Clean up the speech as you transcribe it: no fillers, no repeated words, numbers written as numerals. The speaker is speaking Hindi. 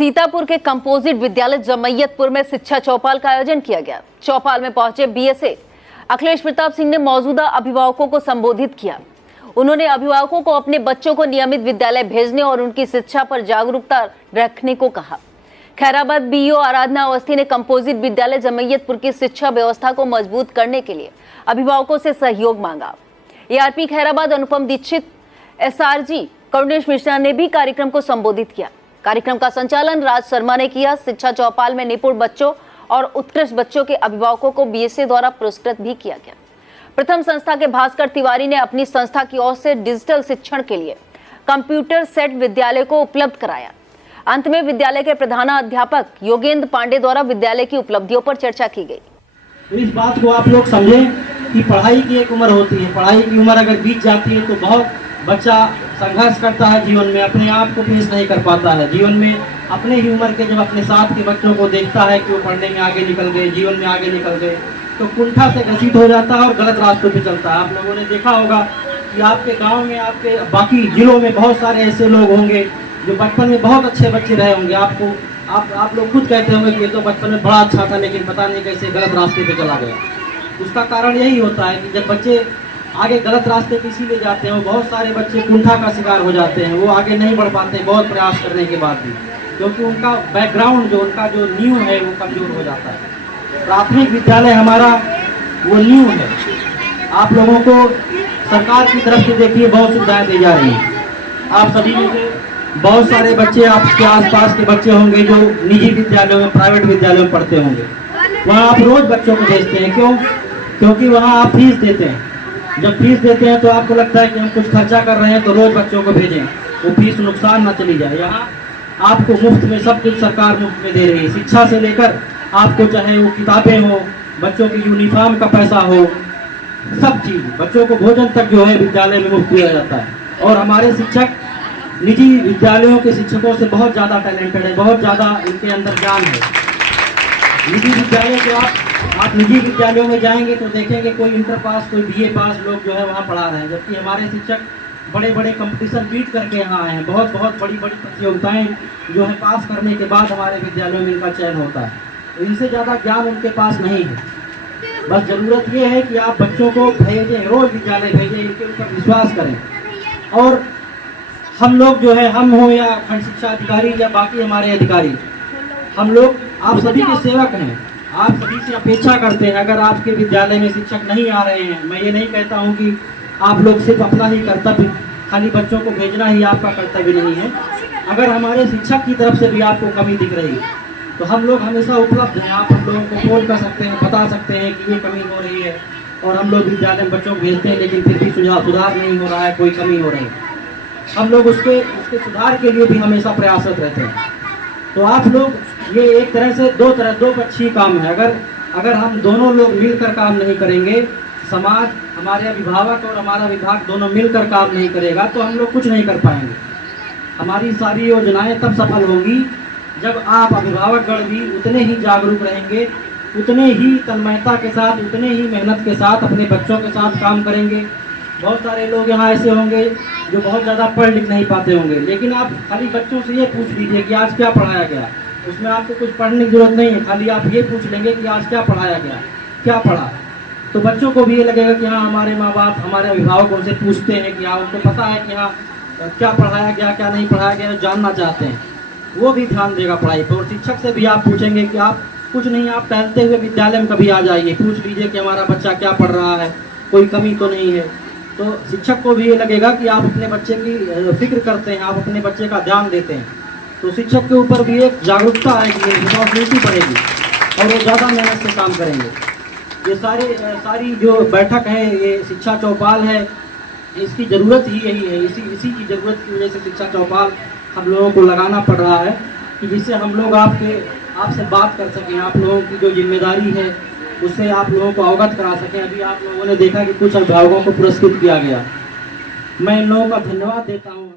सीतापुर के कंपोजिट विद्यालय जमैयतपुर में शिक्षा चौपाल का आयोजन किया गया। चौपाल में पहुंचे बीएसए अखिलेश प्रताप सिंह ने मौजूदा अभिभावकों को संबोधित किया। उन्होंने अभिभावकों को अपने बच्चों को नियमित विद्यालय भेजने और उनकी शिक्षा पर जागरूकता रखने को कहा। खैराबाद बीईओ आराधना अवस्थी ने कंपोजिट विद्यालय जमैयतपुर की शिक्षा व्यवस्था को मजबूत करने के लिए अभिभावकों से सहयोग मांगा। एआरपी खैराबाद अनुपम दीक्षित, एसआरजी करुणेश मिश्रा ने भी कार्यक्रम को संबोधित किया। कार्यक्रम का संचालन राज शर्मा ने किया। शिक्षा चौपाल में निपुण बच्चों और उत्कृष्ट बच्चों के अभिभावकों को बीएसए द्वारा पुरस्कृत भी किया गया। प्रथम संस्था के भास्कर तिवारी ने अपनी संस्था की ओर से डिजिटल शिक्षण के लिए कंप्यूटर सेट विद्यालय को उपलब्ध कराया। अंत में विद्यालय के प्रधानाध्यापक योगेंद्र पांडे द्वारा विद्यालय की उपलब्धियों पर चर्चा की गई। तो इस बात को आप लोग समझें कि पढ़ाई की एक उम्र होती है। पढ़ाई की उम्र अगर बीत जाती है तो बहुत बच्चा संघर्ष करता है जीवन में, अपने आप को पेश नहीं कर पाता है। जीवन में अपने ही उम्र के जब अपने साथ के बच्चों को देखता है कि वो पढ़ने में आगे निकल गए, जीवन में आगे निकल गए, तो कुंठा से ग्रसित हो जाता है और गलत रास्तों पे चलता है। आप लोगों ने देखा होगा कि आपके गाँव में, आपके बाकी जिलों में बहुत सारे ऐसे लोग होंगे जो बचपन में बहुत अच्छे बच्चे रहे होंगे। आप लोग खुद कहते होंगे कि ये तो बचपन में बड़ा अच्छा था लेकिन पता नहीं कैसे गलत रास्ते पे चला गया। उसका कारण यही होता है कि जब बच्चे आगे गलत रास्ते पे इसीलिए जाते हैं, वो बहुत सारे बच्चे कुंठा का शिकार हो जाते हैं। वो आगे नहीं बढ़ पाते बहुत प्रयास करने के बाद भी, क्योंकि उनका बैकग्राउंड उनका जो नींव है वो कमजोर हो जाता है। प्राथमिक विद्यालय हमारा वो नींव है। आप लोगों को सरकार की तरफ से देखिए बहुत सुविधाएं दी जा रही हैं। आप सभी में से बहुत सारे बच्चे आपके आसपास के बच्चे होंगे जो निजी विद्यालयों में, प्राइवेट विद्यालयों में पढ़ते होंगे। वहाँ आप रोज बच्चों को भेजते हैं। क्यों? क्योंकि वहाँ आप फीस देते हैं। जब फीस देते हैं तो आपको लगता है कि हम कुछ खर्चा कर रहे हैं तो रोज बच्चों को भेजें, वो फीस नुकसान ना चली जाए। यहाँ आपको मुफ्त में सब कुछ सरकार मुफ्त में दे रही है। शिक्षा से लेकर आपको चाहे वो किताबें हो, बच्चों की यूनिफॉर्म का पैसा हो, सब चीज, बच्चों को भोजन तक जो है विद्यालय में मुफ्त दिया जाता है। और हमारे शिक्षक निजी विद्यालयों के शिक्षकों से बहुत ज़्यादा टैलेंटेड है, बहुत ज़्यादा इनके अंदर ज्ञान है। निजी विद्यालयों के आप निजी विद्यालयों में जाएंगे तो देखेंगे कोई इंटर पास, कोई बीए पास लोग जो है वहाँ पढ़ा रहे हैं, जबकि हमारे शिक्षक बड़े बड़े कंपटीशन जीत करके यहाँ आए हैं। बहुत बड़ी प्रतियोगिताएं जो है पास करने के बाद हमारे विद्यालयों में इनका चयन होता है। तो इनसे ज़्यादा ज्ञान उनके पास नहीं है। बस ज़रूरत ये है कि आप बच्चों को भेजें, रोज़ विद्यालय भेजें, इनके ऊपर विश्वास करें। और हम लोग जो है, हम हो या खंड शिक्षा अधिकारी या बाकी हमारे अधिकारी, हम लोग आप सभी के सेवक हैं। आप सभी से अपेक्षा करते हैं, अगर आपके विद्यालय में शिक्षक नहीं आ रहे हैं, मैं ये नहीं कहता हूँ कि आप लोग सिर्फ अपना ही कर्तव्य, खाली बच्चों को भेजना ही आपका कर्तव्य नहीं है। अगर हमारे शिक्षक की तरफ से भी आपको कमी दिख रही है तो हम लोग हमेशा उपलब्ध हैं। आप हम लोगों को फोन कर सकते हैं, बता सकते हैं कि ये कमी हो रही है, और हम लोग विद्यालय में बच्चों को भेजते हैं लेकिन फिर भी सुधार नहीं हो रहा है, कोई कमी हो रही है। हम लोग उसके सुधार के लिए भी हमेशा प्रयासरत रहते हैं। तो आप लोग, ये एक तरह से दो पक्षीय काम है। अगर हम दोनों लोग मिलकर काम नहीं करेंगे, समाज, हमारे अभिभावक और हमारा विभाग दोनों मिलकर काम नहीं करेगा तो हम लोग कुछ नहीं कर पाएंगे। हमारी सारी योजनाएं तब सफल होंगी जब आप अभिभावकगण भी उतने ही जागरूक रहेंगे, उतने ही तन्मयता के साथ, उतने ही मेहनत के साथ अपने बच्चों के साथ काम करेंगे। बहुत सारे लोग यहाँ ऐसे होंगे जो बहुत ज़्यादा पढ़ लिख नहीं पाते होंगे, लेकिन आप खाली बच्चों से ये पूछ लीजिए कि आज क्या पढ़ाया गया। उसमें आपको कुछ पढ़ने की जरूरत नहीं है, खाली आप ये पूछ लेंगे कि आज क्या पढ़ाया गया, क्या पढ़ा। तो बच्चों को भी ये लगेगा कि हाँ, हमारे माँ बाप, हमारे अभिभावक उनसे पूछते हैं कि हाँ, उनको पता है कि हाँ क्या पढ़ाया गया, क्या नहीं पढ़ाया गया, जानना चाहते हैं। वो भी ध्यान देगा पढ़ाई पर। और शिक्षक से भी आप पूछेंगे कि आप कुछ नहीं, आप टहलते हुए विद्यालय में कभी आ जाइए, पूछ लीजिए कि हमारा बच्चा क्या पढ़ रहा है, कोई कमी तो नहीं है। तो शिक्षक को भी ये लगेगा कि आप अपने बच्चे की फिक्र करते हैं, आप अपने बच्चे का ध्यान देते हैं। तो शिक्षक के ऊपर भी एक जागरूकता आएगी, रिस्पॉन्सिबिलिटी बढ़ेगी और वो ज़्यादा मेहनत से काम करेंगे। ये सारी जो बैठक है, ये शिक्षा चौपाल है, इसकी ज़रूरत ही यही है। इसी की ज़रूरत की वजह से शिक्षा चौपाल हम लोगों को लगाना पड़ रहा है कि जिससे हम लोग आपसे बात कर सकें, आप लोगों की जो जिम्मेदारी है उससे आप लोगों को अवगत करा सकें। अभी आप लोगों ने देखा कि कुछ अभिभावकों को पुरस्कृत किया गया। मैं इन लोगों का धन्यवाद देता हूँ।